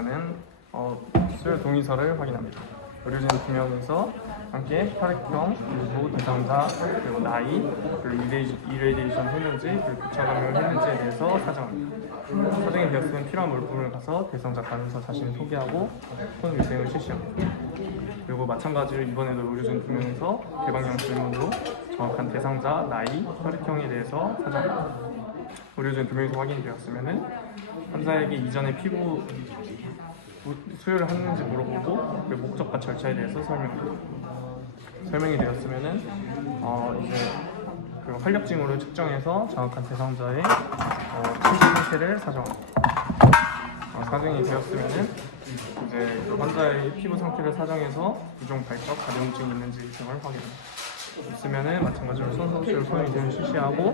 되었으면은 어, 수혈 동의서를 확인합니다. 의료진 두 명이서 함께 혈액형 그리고 대상자 그리고 나이 그리고 이레이- 이레디에이션 했는지 그리고 부차 감염을 했는지에 대해서 사정합니다. 사정이 되었으면 필요한 물품을 가서 대상자 가면서 자신을 소개하고 손 위생을 실시합니다. 그리고 마찬가지로 이번에도 의료진 두 명이서 개방형 질문으로 정확한 대상자, 나이, 혈액형에 대해서 사정합니다. 의료진 두 명이서 확인이 되었으면은 환자에게 이전에 피부 무- 수혈을 했는지 물어보고 그리고 목적과 절차에 대해서 설명합니다. 설명이 되었으면은 어 이제 그 활력증으로 측정해서 정확한 대상자의 어, 침실 상태를 사정합니다. 어, 사정이 되었으면은 이제 그 환자의 피부 상태를 사정해서 부종 발적, 가려움증이 있는지 등을 확인합니다. 있으면은 마찬가지로 손석시를 소형이 되는 실시하고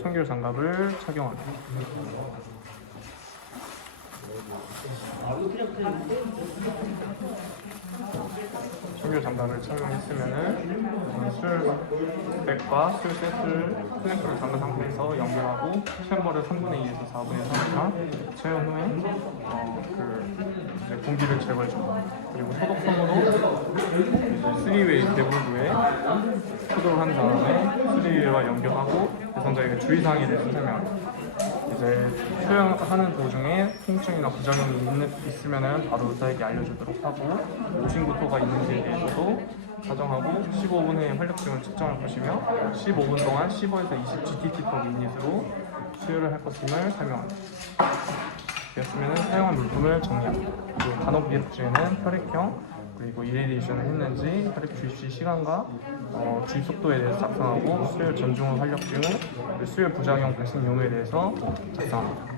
청결 장갑을 착용합니다. 청결 장갑을 착용했으면은 어, 수혈백과 수혈 세트를 클램프를 잠근 상태에서 연결하고 챔버를 3분의 2에서 4분의 3 이상 채운 후에 어, 그 이제 공기를 제거해줍니다. 그리고 소독 솜으로 3웨이 대부부에 소독을 한 다음에 3웨이와 연결하고 대상자에게 주의사항에 대해서 설명합니다. 이제 수영하는 도중에 통증이나 부작용이 있는, 있으면 바로 의사에게 알려주도록 하고 오신구토가 있는지에 대해서도 사정하고 15분 후에 활력증을 측정할 것이며 15분 동안 15에서 20 GTT per 미닛으로 수혈을 할 것임을 설명합니다. 되었으면 사용한 물품을 정리합니다. 그리고 간혹 미흡증에는 혈액형 그리고 이레디에이션을 했는지 혈액 주입시 시간과 어, 주입 속도에 대해서 작성하고 수혈 전중 후 활력증 수혈 부작용 발생 여부에 대해서 작성합니다.